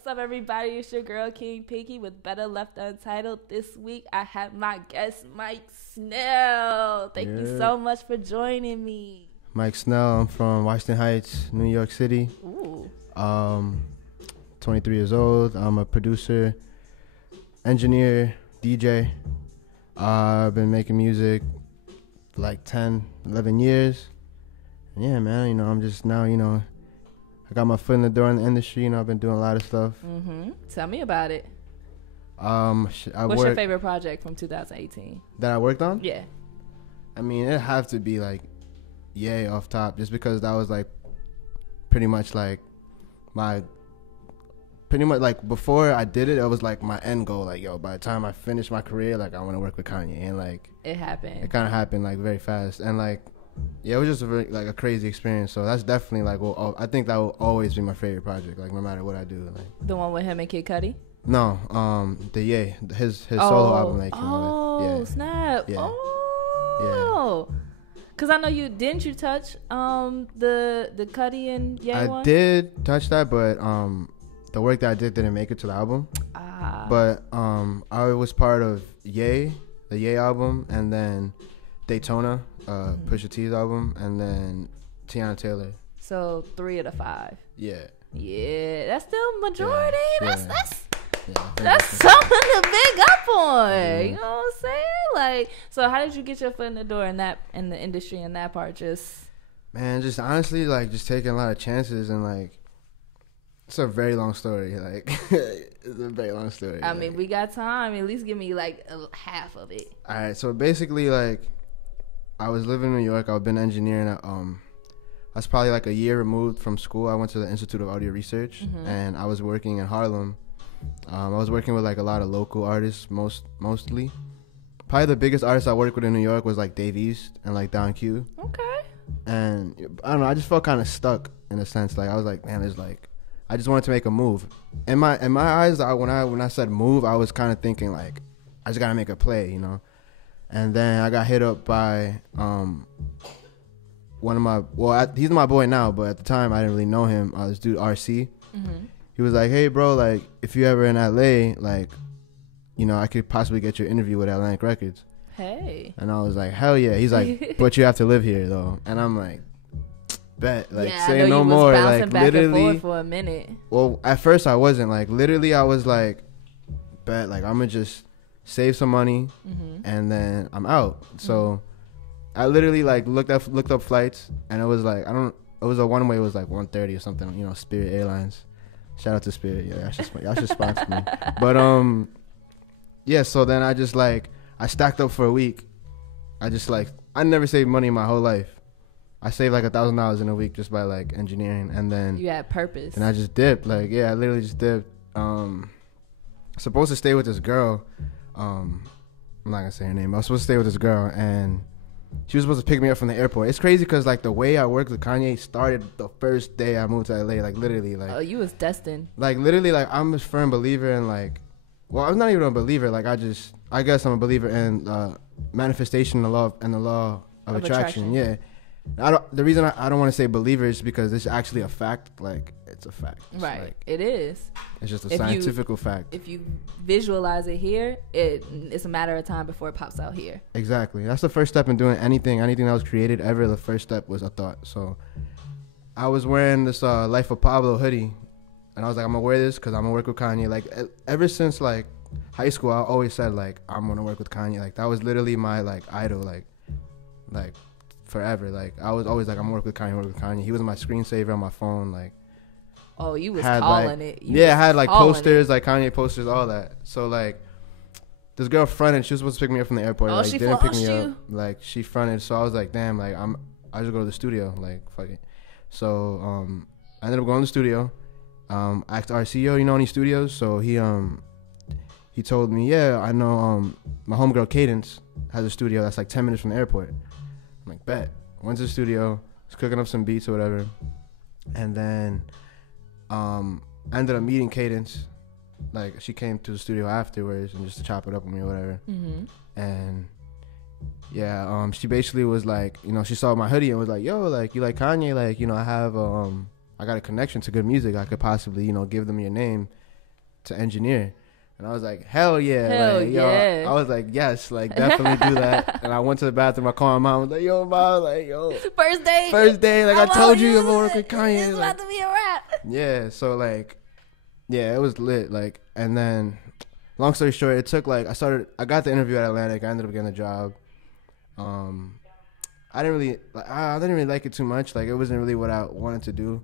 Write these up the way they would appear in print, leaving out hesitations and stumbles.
What's up, everybody? It's your girl, King Pinky, with Better Left Untitled. This week, I have my guest, Mike Snell. Thank you so much for joining me. Mike Snell. I'm from Washington Heights, New York City. Ooh. 23 years old. I'm a producer, engineer, DJ. I've been making music for like 10, 11 years. And yeah, man, I'm just now, I got my foot in the door in the industry. I've been doing a lot of stuff. Mm-hmm. Tell me about it. What's your favorite project from 2018? That I worked on? Yeah. I mean, it have to be like Yay off top, just because that was like pretty much like before I did it, it was like my end goal. Like, yo, by the time I finish my career, like I want to work with Kanye, and like it happened. It kind of happened like very fast, and like yeah, it was just a crazy experience. So that's definitely like, well, I think that will always be my favorite project. Like no matter what I do. Like the one with him and Kid Cudi. No, the Yay, his solo album. Like, yeah. Snap. Yeah. Oh. Yeah. Cause I know didn't you touch the Cudi and Ye one? I did touch that, but the work that I did didn't make it to the album. But I was part of the Ye album, and then Daytona, Pusha T's album, and then Tiana Taylor. So 3 of the 5. Yeah. Yeah, that's still majority. Yeah. That's something to big up on. You know what I'm saying? Like, so how did you get your foot in the door in the industry in that part? Just honestly, like, just taking a lot of chances, and like, it's a very long story. Like, it's a very long story. I mean, we got time. At least give me like half of it. All right. So basically, like, I was living in New York. I've been engineering at I was probably like a year removed from school. I went to the Institute of Audio Research, and I was working in Harlem. I was working with like a lot of local artists, mostly. Probably the biggest artist I worked with in New York was like Dave East and like Don Q. Okay. And I don't know, I just felt kind of stuck in a sense. Like I was like, man, I just wanted to make a move. In my eyes, when I said move, I was kind of thinking like, I just gotta make a play, And then I got hit up by one of my, he's my boy now, but at the time I didn't really know him. This dude RC. Mm-hmm. He was like, hey bro, like if you ever in LA, like, I could possibly get your interview with Atlantic Records. Hey. And I was like, hell yeah. He's like, but you have to live here though. And I'm like, bet. Like, yeah, say no more. Like back literally and forth for a minute. Well, at first I wasn't. Like literally I was like, bet, like I'm gonna just save some money and then I'm out. So I literally like looked up flights, and it was like it was a one way. It was like 130 or something. Spirit Airlines. Shout out to Spirit. Yeah, y'all should sponsor me. But yeah. So then I just like I stacked up for a week. I never saved money in my whole life. I saved like $1,000 in a week just by like engineering, and then you had purpose. And I just dipped. Like I literally just dipped. Supposed to stay with this girl. I'm not gonna say her name. I was supposed to stay with this girl, and she was supposed to pick me up from the airport. It's crazy because like the way I worked with Kanye started the first day I moved to LA. Like literally, like you was destined. Like literally, like I'm a firm believer in like, well, I'm not even a believer. Like I guess I'm a believer in manifestation, the law of attraction. Yeah. The reason I don't want to say believer is because it's actually a fact. Like it's a fact. Right. Like, it is. It's just a scientific fact. If you visualize it here, it's a matter of time before it pops out here. Exactly. That's the first step in doing anything that was created ever. The first step was a thought. So I was wearing this Life of Pablo hoodie, and I was like, I'm gonna wear this because I'm gonna work with Kanye. Like ever since like high school, I always said like I'm gonna work with Kanye. Like that was literally my like idol. Like forever. Like I was always like, I'm gonna work with Kanye. He was my screensaver on my phone. Like, oh, you was calling it. I had like posters, like Kanye posters, all that. So like this girl fronted. She was supposed to pick me up from the airport. Like she didn't pick me you? up. Like she fronted. So I was like, damn. Like I just go to the studio. Like fuck it. So I ended up going to the studio. Asked our CEO, any studios? So he told me, yeah, I know. My homegirl Cadence has a studio that's like 10 minutes from the airport. I'm like, bet. Went to the studio, was cooking up some beats or whatever, and then I ended up meeting Cadence. Like she came to the studio afterwards and just to chop it up with me or whatever. And yeah, she basically was like, she saw my hoodie and was like, yo, like you like Kanye? Like I have I got a connection to good music. I could possibly give them your name to engineer. And I was like, hell yeah. Hell like, yo, yeah. I was like, yes, like, definitely do that. And I went to the bathroom. I called my mom. I was like, yo, mom, like, yo. First day. Like, I told you I'm going to work with Kanye. It's like, about to be a wrap. yeah, so, like, yeah, it was lit. Like, and then, long story short, it took, like, I got the interview at Atlantic. I ended up getting the job. I didn't really like it too much. Like, it wasn't really what I wanted to do.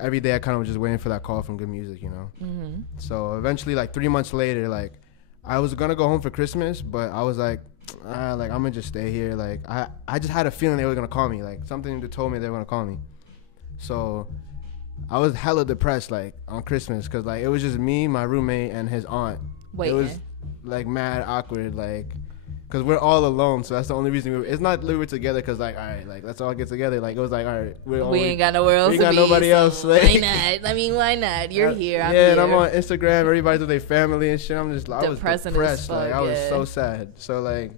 Every day I kind of was just waiting for that call from Good Music, you know. Mm-hmm. So eventually, like 3 months later, like I was gonna go home for Christmas, but I was like I'm gonna just stay here. Like I just had a feeling they were gonna call me. Like something that told me they were gonna call me. So I was hella depressed like on Christmas because like it was just me, my roommate, and his aunt. Waiting. It was like mad awkward, like. Cause we're all alone, so that's the only reason it's not we were together. Cause like, all right, like let's all get together. Like it was like, all right, we ain't got nowhere else. We to got be, nobody so else. Like, why not? I mean, why not? You're here. I'm yeah, here. and I'm on Instagram. Everybody's with their family and shit. I was Depressing depressed. as fuck, Like I was yeah. so sad. So like,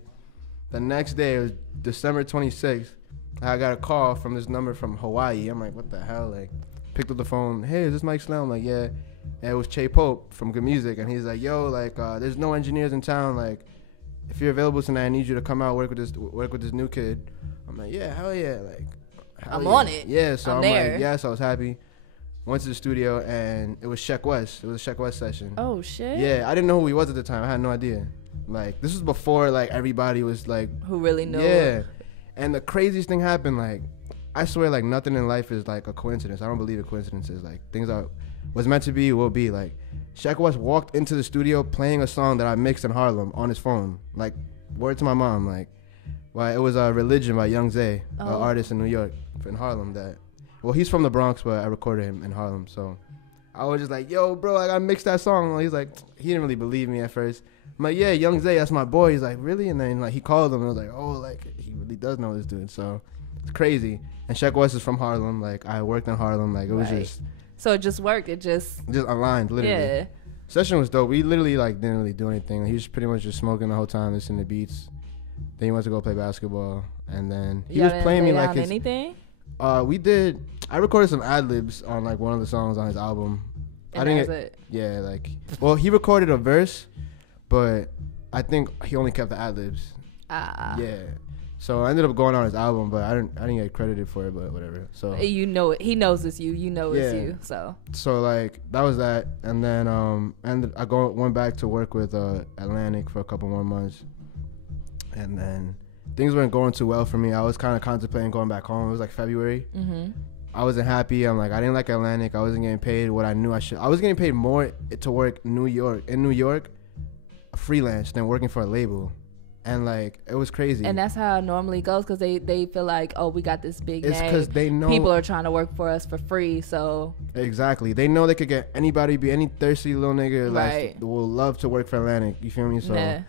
the next day it was December 26th. I got a call from this number from Hawaii. I'm like, what the hell? Like, picked up the phone. Hey, is this Mike Snell? I'm like, yeah. And it was Che Pope from Good Music, and he's like, yo, like, there's no engineers in town. Like, if you're available tonight, I need you to come out work with this new kid. I'm like, yeah, hell yeah, like, hell I'm yeah. on it. Yeah, so I'm there. like, yes, I was happy. Went to the studio and it was Sheck West. It was a Sheck West session. Oh shit. Yeah, I didn't know who he was at the time. I had no idea. Like this was before like everybody was like who really knew. Yeah, and the craziest thing happened. Like I swear, like nothing in life is like a coincidence. I don't believe in coincidences. Like things are was meant to be will be. Like Sheck West walked into the studio playing a song that I mixed in Harlem on his phone. Like word to my mom. Like, well, it was Religion by Young Zay, an artist in New York, in Harlem. That, well, he's from the Bronx, but I recorded him in Harlem. So I was just like, yo, bro, like I mixed that song. He's like, he didn't really believe me at first. I'm like, yeah, Young Zay, that's my boy. He's like, really? And then like he called him and I was like, oh, like he really does know this dude. So it's crazy. And Sheck West is from Harlem. Like I worked in Harlem. Like it was just. So it just worked. It just aligned, literally. Yeah. Session was dope. We literally like didn't really do anything. He was pretty much just smoking the whole time, listening to beats. Then he went to go play basketball, and then he was playing me like his. Anything? We did. I recorded some ad libs on like one of the songs on his album. And I didn't. Get, yeah, like. Well, he recorded a verse, but I think he only kept the ad libs. Yeah. So I ended up going on his album, but I didn't get credited for it, but whatever. So you know it. He knows it's you. You know it's you. So like that was that, and then I went back to work with Atlantic for a couple more months, and then things weren't going too well for me. I was kind of contemplating going back home. It was like February. Mm-hmm. I wasn't happy. I'm like, I didn't like Atlantic. I wasn't getting paid what I knew I should. I was getting paid more to work in New York, freelance, than working for a label. And like it was crazy. And that's how it normally goes because they feel like, oh, we got this big name. It's because they know people are trying to work for us for free. So exactly, they know they could get anybody, be any thirsty little nigga, like will love to work for Atlantic. You feel me? So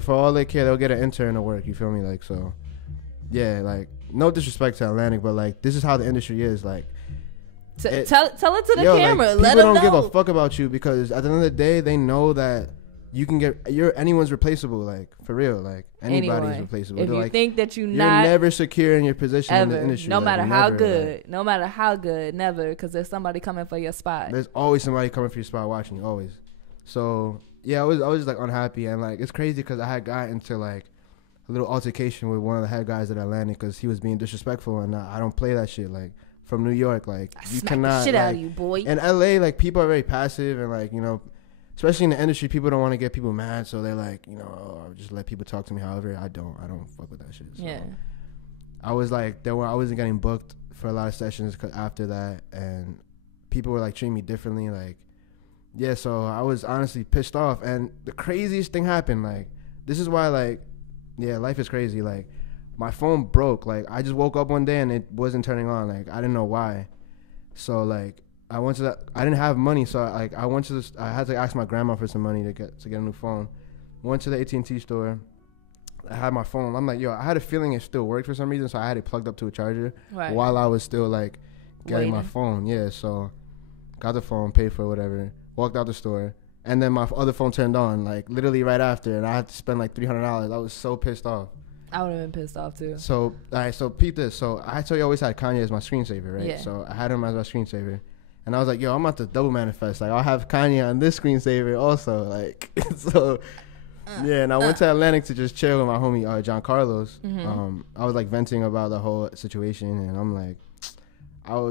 for all they care, they'll get an intern to work. You feel me? Like so, yeah. Like no disrespect to Atlantic, but like this is how the industry is. Like tell it to the camera. Like, let them know. People don't give a fuck about you because at the end of the day, they know that. You can anyone's replaceable, like for real, like anybody's replaceable. If you like, think that you're never secure in your position in the industry, no like, matter how good, like, no matter how good, never, because there's somebody coming for your spot. There's always somebody coming for your spot watching you, always. So yeah, I was just like unhappy and like it's crazy because I had got into like a little altercation with one of the head guys at Atlantic because he was being disrespectful and I don't play that shit. Like from New York, like you cannot the shit like, out of you, boy. In LA, like people are very passive and like especially in the industry, people don't want to get people mad, so they're like, I'll just let people talk to me. However, I don't fuck with that shit. So yeah. I was like, I wasn't getting booked for a lot of sessions after that, and people were like treating me differently. Like, yeah, so I was honestly pissed off. And the craziest thing happened. Like, this is why, like, yeah, life is crazy. Like, my phone broke. Like, I just woke up one day and it wasn't turning on. Like, I didn't know why. So like. I didn't have money, so I had to ask my grandma for some money to get a new phone. Went to the AT&T store. I had my phone. I'm like, yo, I had a feeling it still worked for some reason, so I had it plugged up to a charger while I was still like getting my phone. Yeah, so got the phone, paid for it, whatever. Walked out the store, and then my other phone turned on, like literally right after, and I had to spend like $300. I was so pissed off. I would have been pissed off too. So, all right, so peep this. So I told you I always had Kanye as my screensaver, right? Yeah. So I had him as my screensaver. And I was like, yo, I'm about to double manifest. Like, I'll have Kanye on this screensaver also. Like, so, yeah. And I went to Atlantic to just chill with my homie, John Carlos. I was, like, venting about the whole situation. And I'm like,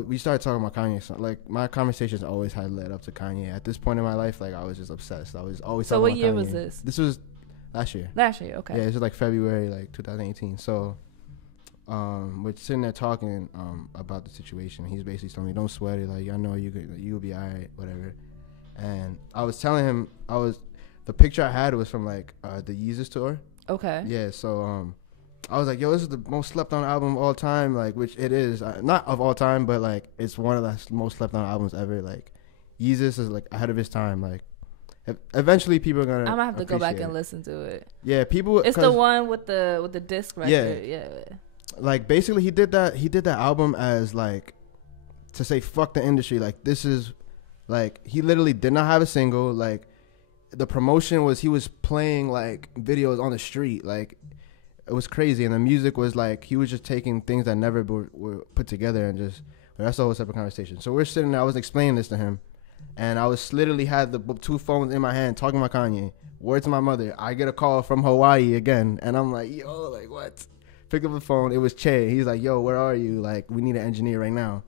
we started talking about Kanye. So, like, my conversations always had led up to Kanye. At this point in my life, like, I was just obsessed. I was always talking about Kanye. So what year was this? This was last year. Last year, okay. Yeah, this was, like, February, like, 2018. So... we're sitting there talking about the situation. He's basically telling me, don't sweat it. Like, I know you'll be all right, whatever. And I was telling him, the picture I had was from, like, the Yeezus tour. Okay. Yeah, so I was like, yo, this is the most slept on album of all time, like, which it is. Not of all time, but, like, it's one of the most slept on albums ever. Like, Yeezus is, like, ahead of his time. Like, eventually people are going to I'm going to have to go back and listen to it. Yeah, people... It's the one with the disc record. Yeah. Like, basically, he did that album as, like, to say fuck the industry. Like, this is, like, he literally did not have a single. Like, the promotion was he was playing, like, videos on the street. Like, it was crazy. And the music was, like, he was just taking things that never were put together and just, that's a whole separate conversation. So we're sitting there, I was explaining this to him. And I was literally had the two phones in my hand talking about Kanye. Word to my mother. I get a call from Hawaii again. And I'm like, yo, like, what? Pick up the phone. It was Che. He's like, yo, where are you? Like, we need an engineer right now.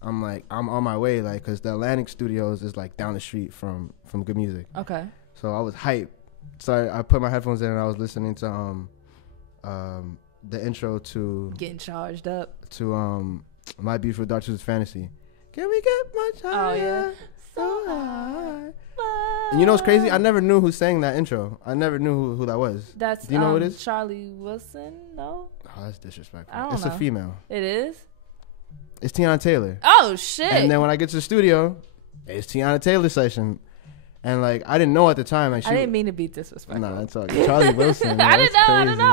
I'm like, I'm on my way, like, because the Atlantic Studios is, like, down the street from Good Music. Okay. So I was hyped. So I put my headphones in and I was listening to the intro to... Getting charged up. To My Beautiful Dark Twisted Fantasy. Can we get much higher? Oh, yeah. So high. And you know what's crazy? I never knew who sang that intro. I never knew who that was. Do you know who it is? Charlie Wilson? No? Oh, that's disrespectful. I don't know. It's a female. It is? It's Tiana Taylor. Oh, shit. And then when I get to the studio, it's Tiana Taylor's session. And, like, I didn't know at the time. Like, I didn't mean to be disrespectful. No, that's all good. Charlie Wilson. I don't know.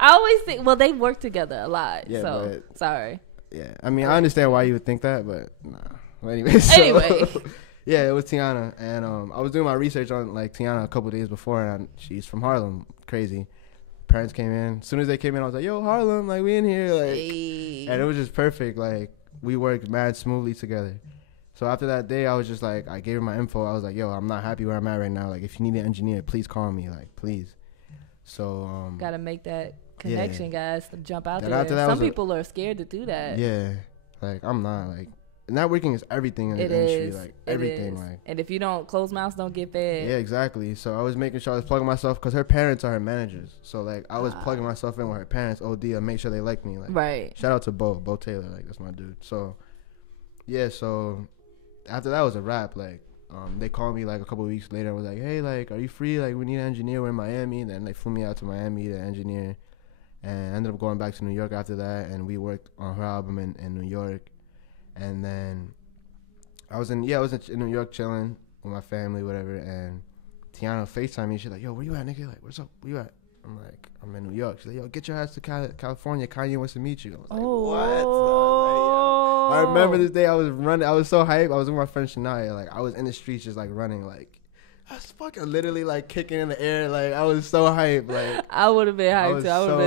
I always think, well, they work together a lot. Yeah, so, sorry. Yeah. I mean, I understand why you would think that, but nah. Well, anyway. Yeah, it was Tiana. And I was doing my research on, like, Tiana a couple days before, and she's from Harlem. Crazy. Parents came in. As soon as they came in, I was like, yo, Harlem, like, we in here. Like, and it was just perfect. Like, we worked mad smoothly together. So after that day, I was just like, I gave her my info. I was like, yo, I'm not happy where I'm at right now. Like, if you need an engineer, please call me. Like, please. So, gotta make that connection, guys, to jump out there. Some people are scared to do that. Yeah. Like, I'm not. Like, networking is everything in the industry. Like, everything. Like, and if you don't, close mouths don't get fed. Yeah, exactly. So I was making sure I was plugging myself, because her parents are her managers. So, like, I was plugging myself in with her parents, OD, and make sure they like me. Like, right. Shout out to Bo Taylor. Like, that's my dude. So, yeah, so after that was a wrap. Like, they called me, like, a couple of weeks later and was like, hey, like, are you free? Like, we need an engineer. We're in Miami. And then they flew me out to Miami to engineer. And I ended up going back to New York after that. And we worked on her album in New York. And then I was in New York chilling with my family, whatever. And Tiana FaceTimed me. She's like, yo, where you at, nigga? Like, what's up? Where you at? I'm like, I'm in New York. She's like, yo, get your ass to California. Kanye wants to meet you. I was like, what? I remember this day I was running. I was so hyped. I was with my friend Shania. Like, I was in the streets just, like, running. Like, I was fucking literally, like, kicking in the air. Like, I was so hyped. Like, I would have been hyped too. I would have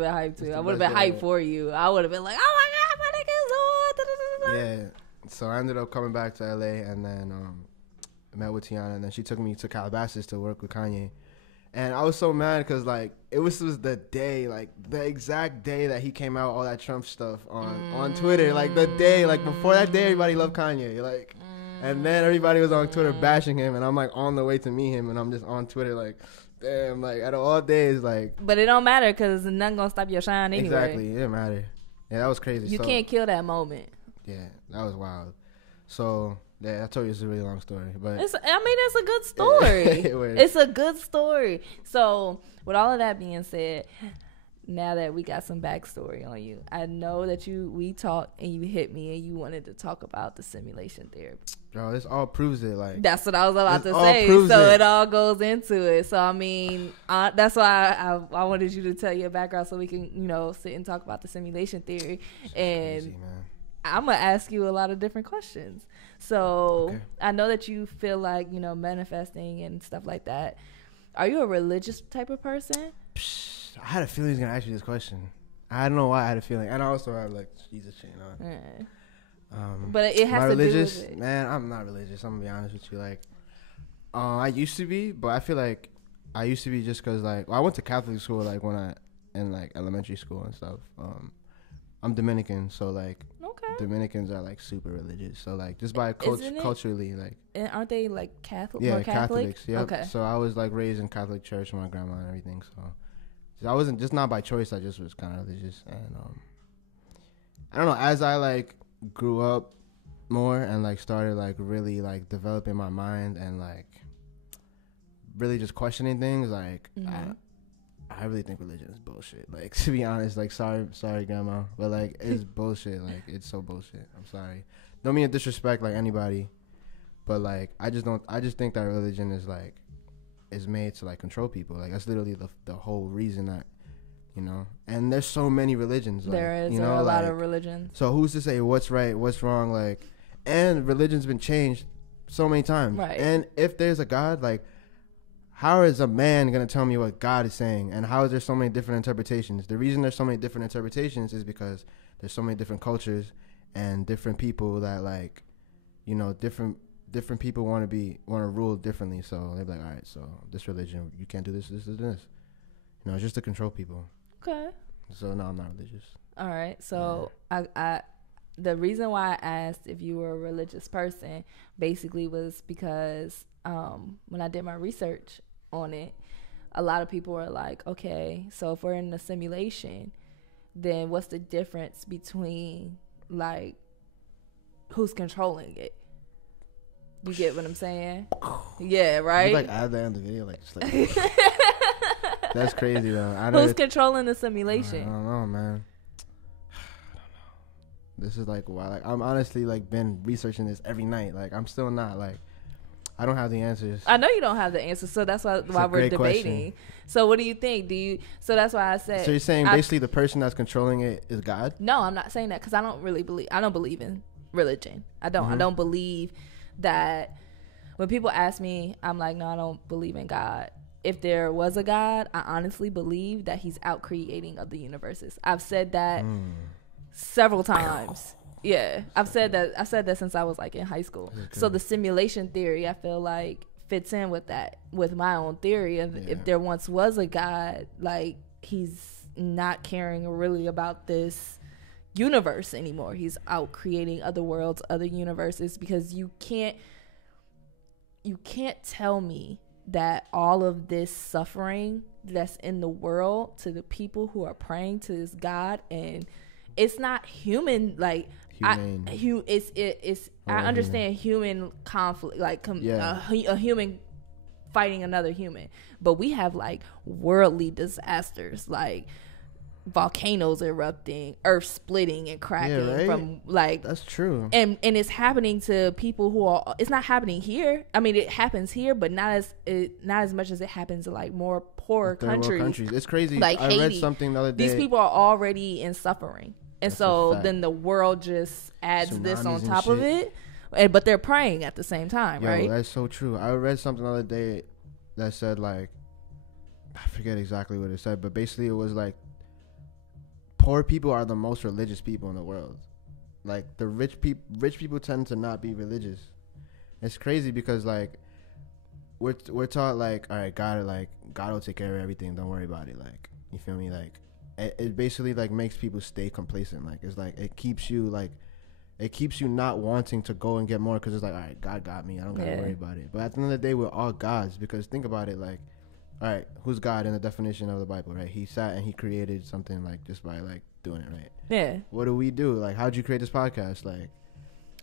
been hyped too. I would have been hyped for you. I would have been like, oh my God, my nigga's on. Yeah. So I ended up coming back to LA, and then met with Tiana, and then she took me to Calabasas to work with Kanye. And I was so mad because, like, it was the day, like, the exact day that he came out, all that Trump stuff on Twitter. Like, the day, like, before that day, everybody loved Kanye. Like, and then everybody was on Twitter bashing him, and I'm, like, on the way to meet him, and I'm just on Twitter, like, damn, like, out of all days, like. But it don't matter because nothing gonna stop your shine anyway. Exactly, it didn't matter. Yeah, that was crazy. You can't kill that moment. Yeah, that was wild. So, yeah, I told you it's a really long story, but it's a good story. It's a good story. So, with all of that being said, now that we got some backstory on you, I know that we talked and you hit me and you wanted to talk about the simulation theory. Bro, this all proves it. Like, that's what I was about to say. So it all goes into it. So I mean, that's why I wanted you to tell your background so we can, sit and talk about the simulation theory. And crazy, man. I'm going to ask you a lot of different questions. So okay. I know that you feel like, manifesting and stuff like that. Are you a religious type of person? I had a feeling he was going to ask you this question. I don't know why I had a feeling. And I also have, like, Jesus chain on. But it has to religious, do with it. Man, I'm not religious. I'm gonna be honest with you. Like, I used to be, but I feel like I used to be just because, like, I went to Catholic school, like, in, like, elementary school and stuff. I'm Dominican, so, like, Dominicans are, like, super religious. So, like, just by culturally, like. And aren't they, like, Catholic? Yeah, more Catholic? Catholics, yeah. Okay. So, I was, like, raised in Catholic church with my grandma and everything, so. I wasn't, just not by choice, I just was kind of religious. And, I don't know, as I, like, grew up more and, like, started, like, really, like, developing my mind and, like, really just questioning things, like, I really think religion is bullshit. Like, to be honest, like, sorry, grandma, but, like, it's bullshit. Like, it's so bullshit. I'm sorry. Don't mean to disrespect, like, anybody, but, like, I just think that religion is, like, is made to, like, control people. Like, that's literally the whole reason that, you know, and there's so many religions. Like, there is, you know, a lot of religions. So who's to say what's right, what's wrong, like, and religion's been changed so many times. Right. And if there's a God, like, how is a man going to tell me what God is saying? And how is there so many different interpretations? The reason there's so many different interpretations is because there's so many different cultures and different people that, like, you know, different people want to rule differently. So they're like, all right, so this religion, you can't do this. You know, it's just to control people. Okay. So no, I'm not religious. All right. So I the reason why I asked if you were a religious person basically was because when I did my research on it, a lot of people were like, okay, so if we're in a simulation, then what's the difference between, like, who's controlling it? You get what I'm saying? Yeah, right? You, like, add that in the video, like, just like that's crazy, though. Who's controlling the simulation? I don't know, man. I don't know. This is, like, why, like, I'm honestly, like, been researching this every night. Like, I'm still not, like, I don't have the answers. I know you don't have the answers, so that's why we're debating. Question. So what do you think? So that's why I said. So you're saying basically the person that's controlling it is God? No, I'm not saying that, because I don't believe in religion. I don't believe that. When people ask me, I'm like, no, I don't believe in God. If there was a God, I honestly believe that he's out creating other universes. I've said that several times. Yeah, I've said that since I was, like, in high school. Okay. So the simulation theory, I feel like, fits in with that, with my own theory of if there once was a God, like, he's not caring really about this universe anymore. He's out creating other worlds, other universes, because you can't tell me that all of this suffering that's in the world to the people who are praying to this God, and it's not human, like, I understand human conflict, like a human fighting another human, but we have, like, worldly disasters, like volcanoes erupting, earth splitting and cracking from, like, that's true, and it's happening to people who are, it's not happening here. I mean, it happens here, but not as much as it happens to, like, more poorer countries. It's crazy. Like I read something the other day. These people are already in suffering, and so then the world just adds tsunamis this on top of it, but they're praying at the same time. Right? That's so true. I read something the other day that said, like, I forget exactly what it said, but basically it was like, poor people are the most religious people in the world. Like, the rich people tend to not be religious. It's crazy because, like, we're taught, like, all right, God will take care of everything. Don't worry about it. Like, you feel me? Like, it basically, like, makes people stay complacent. Like, it's like it keeps you not wanting to go and get more, because it's like, all right, God got me. I don't gotta worry about it. But at the end of the day, we're all gods, because think about it, like, all right, who's God in the definition of the Bible, right? He sat and he created something, like, just by, like, doing it, right? Yeah. What do we do? Like, how'd you create this podcast? Like,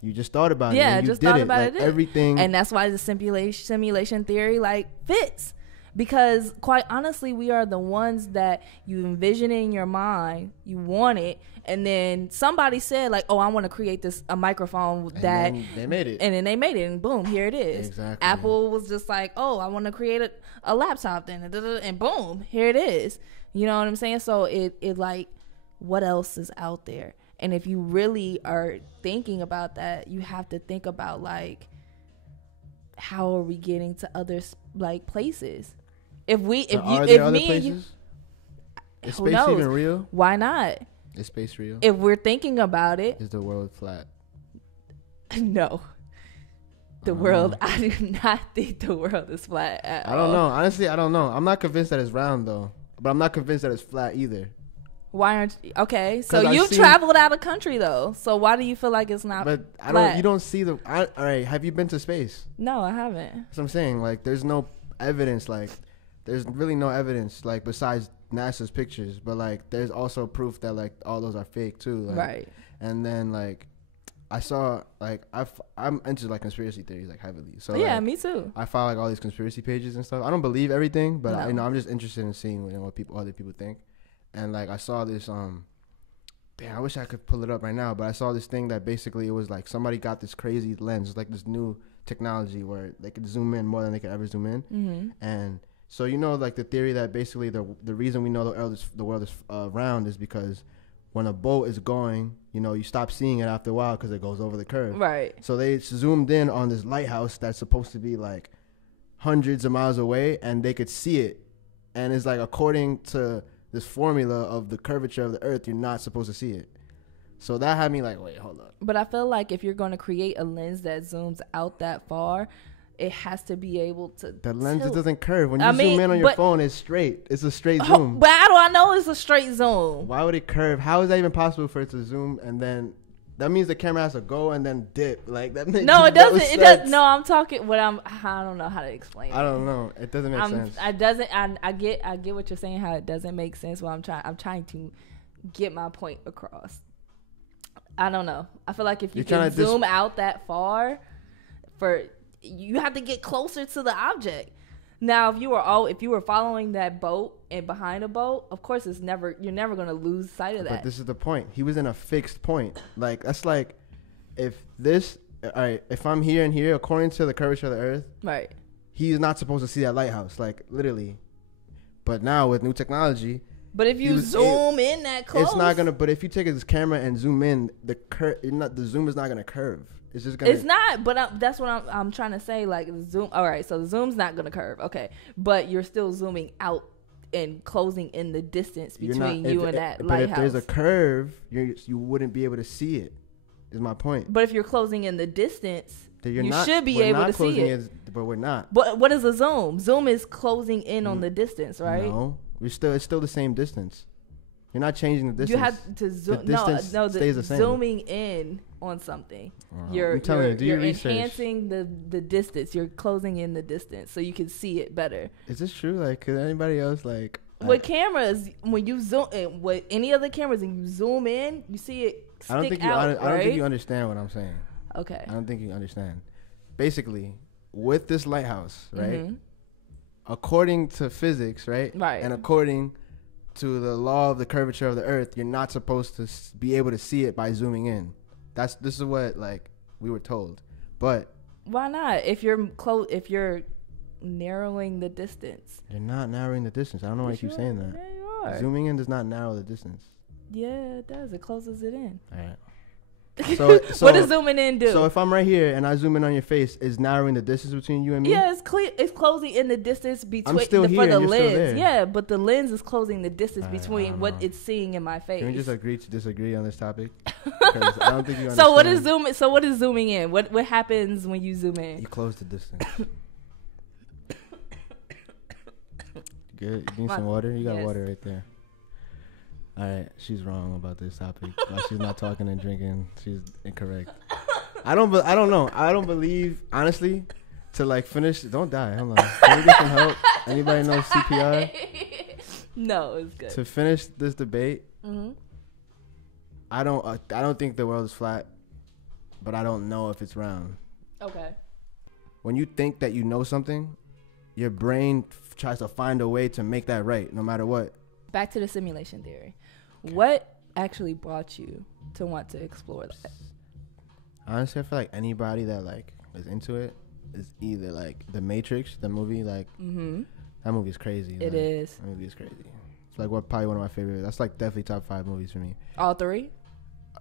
you just thought about it. Yeah, and you just did thought it. about like, it. Everything. And that's why the simulation theory, like, fits. Because quite honestly, we are the ones that you envision in your mind, you want it, and then somebody said, like, oh, I want to create a microphone that, and they made it, and boom, here it is. Exactly. Apple was just like, oh, I want to create a laptop then, and boom, here it is. You know what I'm saying? So it like, what else is out there? And if you really are thinking about that, you have to think about, like, how are we getting to other, like, places? Is space even real? Why not? Is space real? If we're thinking about it, is the world flat? No. The world, I do not think the world is flat at all. I don't know. Honestly, I don't know. I'm not convinced that it's round, though. But I'm not convinced that it's flat either. Why aren't you? Okay, so you've traveled out of country, though. So why do you feel like it's not But I flat? don't. You don't see the... all right, have you been to space? No, I haven't. That's what I'm saying. Like, there's no evidence. Like, there's really no evidence, like, besides NASA's pictures. But, like, there's also proof that, like, all those are fake, too. Like, right. And then, like... I saw, like, I'm into, like, conspiracy theories, like, heavily. So yeah, like, me too. I follow, like, all these conspiracy pages and stuff. I don't believe everything, but, No. you know, I'm just interested in seeing what other people think. And, like, I saw this, damn, I wish I could pull it up right now, but I saw this thing that basically it was, like, somebody got this crazy lens, like, this new technology where they could zoom in more than they could ever zoom in. Mm-hmm. And so, you know, like, the theory that basically the reason we know the world is round is because when a boat is going, you know, you stop seeing it after a while because it goes over the curve. Right. So they zoomed in on this lighthouse that's supposed to be like hundreds of miles away, and they could see it. And it's like, according to this formula of the curvature of the earth, you're not supposed to see it. So that had me like, wait, hold up. But I feel like if you're going to create a lens that zooms out that far, it has to be able to. The lens doesn't curve. When you zoom in on your phone, it's straight. It's a straight zoom. But how do I know it's a straight zoom? Why would it curve? How is that even possible for it to zoom and then? That means the camera has to go and then dip. Like that makes no, it doesn't. No it does. No, I'm talking. I don't know how to explain. I don't know. It doesn't make sense. It doesn't. I get what you're saying. How it doesn't make sense. Well, I'm trying to get my point across. I don't know. I feel like if you can zoom out that far, you have to get closer to the object. Now, if you were following that boat and behind a boat, of course you're never going to lose sight of that. But this is the point. He was in a fixed point. Like, that's like, if I'm here and here, according to the curvature of the earth, right, he's not supposed to see that lighthouse, like, literally. But now with new technology, but if you zoom in that close, it's not gonna. But if you take his camera and zoom in, the zoom is not gonna curve. It's just gonna. It's not. But that's what I'm trying to say. Like, zoom. All right, so the zoom's not gonna curve. Okay, but you're still zooming out and closing in the distance between you and that lighthouse. But if there's a curve, you wouldn't be able to see it. Is my point. But if you're closing in the distance, you should be able to see it. But we're not. But what is a zoom? Zoom is closing in on the distance, right? No, it's still the same distance. You're not changing the distance. You have to zoom. No, stays the same. Zooming in on something. I'm telling you, do your research. You're enhancing the distance. You're closing in the distance so you can see it better. Is this true? Like, could anybody else like? With cameras, when you zoom in, with any other cameras, and you zoom in, you see it stick out. I don't think you understand what I'm saying. Okay. I don't think you understand. Basically, with this lighthouse, right? Mm-hmm. According to physics, right? Right. And according to the law of the curvature of the earth, you're not supposed to be able to see it by zooming in. This is what, like, we were told. But why not? If you're narrowing the distance. You're not narrowing the distance. I don't know why you keep saying that. Yeah, you are. Zooming in does not narrow the distance. Yeah, it does. It closes it in. All right. So what does zooming in do? So if I'm right here and I zoom in on your face, is narrowing the distance between you and me? Yeah, it's closing in the distance between I'm still here for the and you're lens. still there. Yeah, but the lens is closing the distance between what know. it's seeing in my face. Can we just agree to disagree on this topic? Because I don't think you understand. So what is zooming in? What happens when you zoom in? You close the distance. Good. You need some water? You got water right there. All right, she's wrong about this topic. She's not talking and drinking. She's incorrect. I don't know. I don't believe, honestly, to like finish. Don't die. Hold on. Can we get some help? Anybody know CPR? No, it's good. To finish this debate, mm-hmm. I don't think the world is flat, but I don't know if it's round. Okay. When you think that you know something, your brain tries to find a way to make that right, no matter what. Back to the simulation theory. Okay. What actually brought you to want to explore that? Honestly, I feel like anybody that like is into it is either like The Matrix, the movie, like that movie is crazy. It is. That movie is crazy. It's like probably one of my favorite. That's like definitely top 5 movies for me. All 3?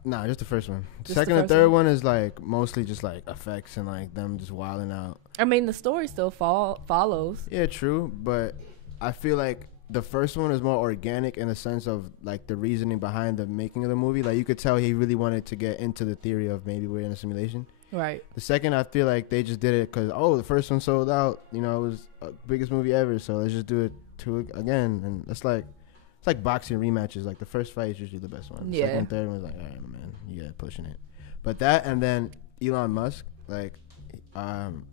Nah, just the first one. Just Second and third one is like mostly just like effects and like them just wilding out. I mean, the story still follows. Yeah, true, but I feel like the first one is more organic in the sense of like the reasoning behind the making of the movie. Like you could tell he really wanted to get into the theory of maybe we're in a simulation. Right. The second, I feel like they just did it because the first one sold out. You know, it was the biggest movie ever. So let's just do it again. And it's like boxing rematches. Like the first fight is usually the best one. Yeah. Second, third one's like, all right, man, you got pushing it. But that and then Elon Musk, like, I'm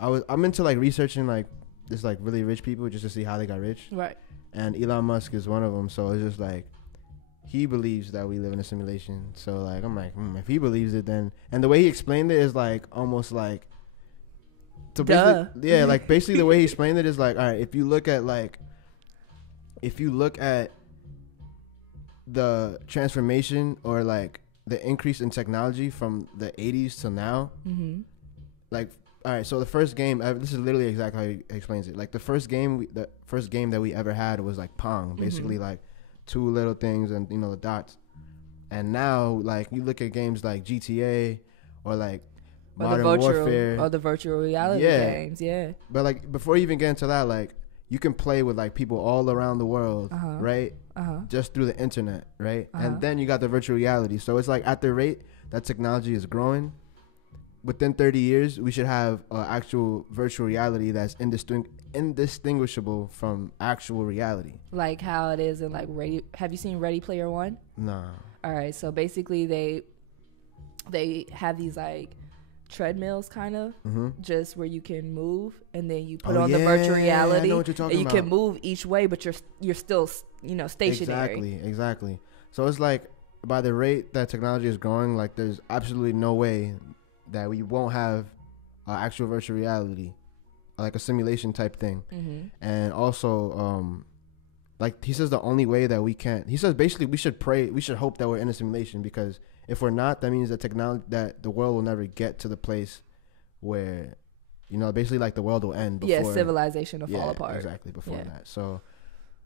into like researching like this like really rich people just to see how they got rich. Right. And Elon Musk is one of them. So it's just like, he believes that we live in a simulation. So like I'm like, if he believes it, then, and the way he explained it is like almost like, so yeah, like basically the way he explained it is like, all right, if you look at the transformation or like the increase in technology from the 80s to now, like, all right, so the first game, this is literally exactly how he explains it. Like the first game that we ever had was like Pong, basically like two little things and the dots. And now like you look at games like GTA or like Modern Warfare or the virtual reality games, But like before you even get into that, like you can play with like people all around the world, right? Just through the internet, right? And then you got the virtual reality. So it's like at the rate that technology is growing, within 30 years, we should have actual virtual reality that's indistinguishable from actual reality. Like how it is in like have you seen Ready Player One? No. All right, so basically they have these like treadmills kind of just where you can move and then you put on the virtual reality. I know what you're talking and you about. can move each way, but you're still stationary. Exactly. So it's like by the rate that technology is growing, like there's absolutely no way that we won't have actual virtual reality, like a simulation type thing. And also like he says the only way that we can't, he says basically we should hope that we're in a simulation, because if we're not, that means that the world will never get to the place where basically like the world will end before civilization will fall apart. Exactly, before that. So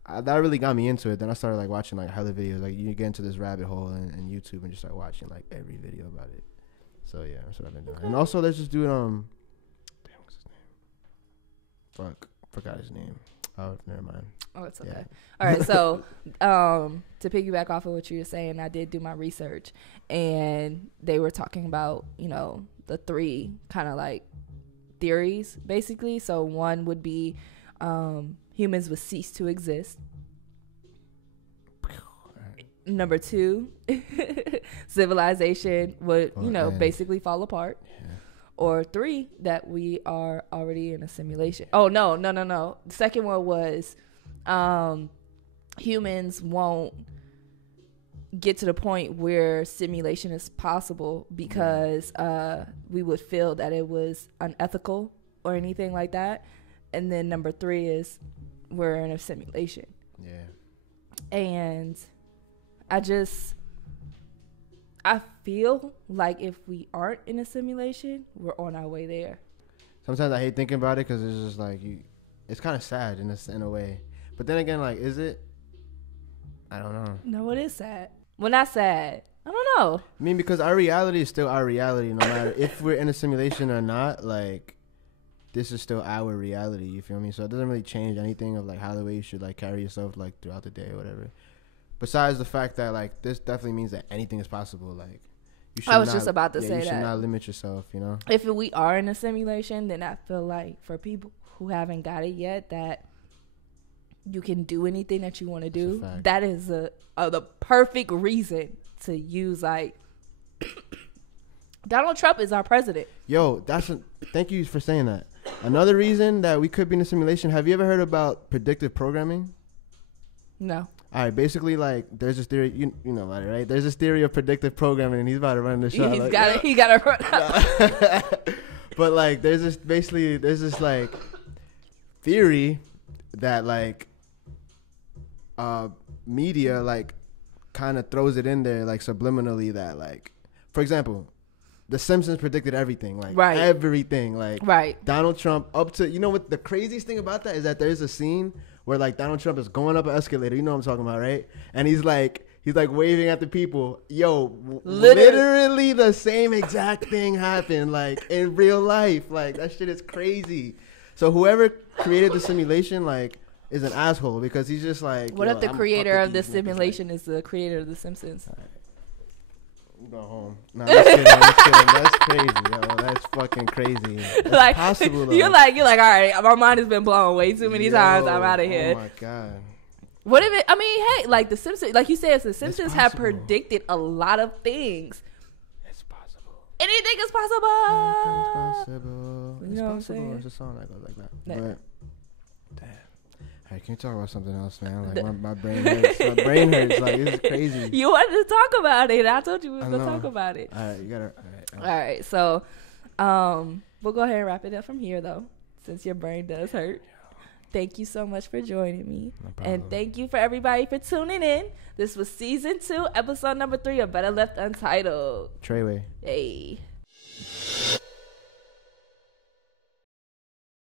that really got me into it. Then I started like watching like hella videos. Like you get into this rabbit hole in YouTube and just start watching like every video about it. So yeah, that's what I've been doing. And also there's this dude, damn, what's his name? Forgot his name. Oh, never mind. Oh, it's okay. All right, so to piggyback off of what you were saying, I did do my research, and they were talking about the three kind of like theories basically. So one would be humans would cease to exist. Number two, civilization would, basically fall apart. Yeah. Or three, that we are already in a simulation. Oh, no. The second one was humans won't get to the point where simulation is possible because we would feel that it was unethical or anything like that. And then number three is we're in a simulation. Yeah. And I feel like if we aren't in a simulation, we're on our way there. Sometimes I hate thinking about it because it's just like it's kind of sad in a way. But then again, like, is it? I don't know. No, it is sad. Well, not sad. I don't know. I mean, because our reality is still our reality, no matter if we're in a simulation or not. Like, this is still our reality. You feel me? So it doesn't really change anything of like how the way you should like carry yourself like throughout the day or whatever. Besides the fact that like this definitely means that anything is possible. Like, you should just about to say that you should not limit yourself. If we are in a simulation, then I feel like for people who haven't got it yet, that you can do anything that you want to do. That is the perfect reason to use like Donald Trump is our president. Yo, thank you for saying that. Another reason that we could be in a simulation. Have you ever heard about predictive programming? No. All right, basically, like, there's this theory, you know about it, right? There's this theory of predictive programming, and he's about to run the show. He got to run out. But, like, there's this, like, theory that, like, media, like, kind of throws it in there, like, subliminally that, like, for example, The Simpsons predicted everything, like, everything, like, Donald Trump up to, you know what the craziest thing about that is that there's a scene where like Donald Trump is going up an escalator, you know what I'm talking about, right? And he's like waving at the people. Yo, literally the same exact thing happened, like in real life. Like that shit is crazy. So whoever created the simulation, like is an asshole because he's just like. What if the creator of the simulation is the creator of The Simpsons? I'm going home. No, I'm just kidding. That's crazy, yo. That's fucking crazy. That's like, possible, though. You're like, all right, my mind has been blown way too many times. I'm out of here. Oh my god. What if it? I mean, hey, like The Simpsons, like you said, The Simpsons have predicted a lot of things. It's possible. Anything is possible. Anything's possible. You know what I'm saying? It's a song that goes like that. But damn. Hey, can you talk about something else, man? Like my brain hurts. My brain hurts. Like this is crazy. You wanted to talk about it. I told you we was gonna talk about it. All right, you gotta. All right. So, we'll go ahead and wrap it up from here, though, since your brain does hurt. Thank you so much for joining me. No problem. And thank you for everybody for tuning in. This was season 2, episode number 3 of Better Left Untitled. Treyway. Hey.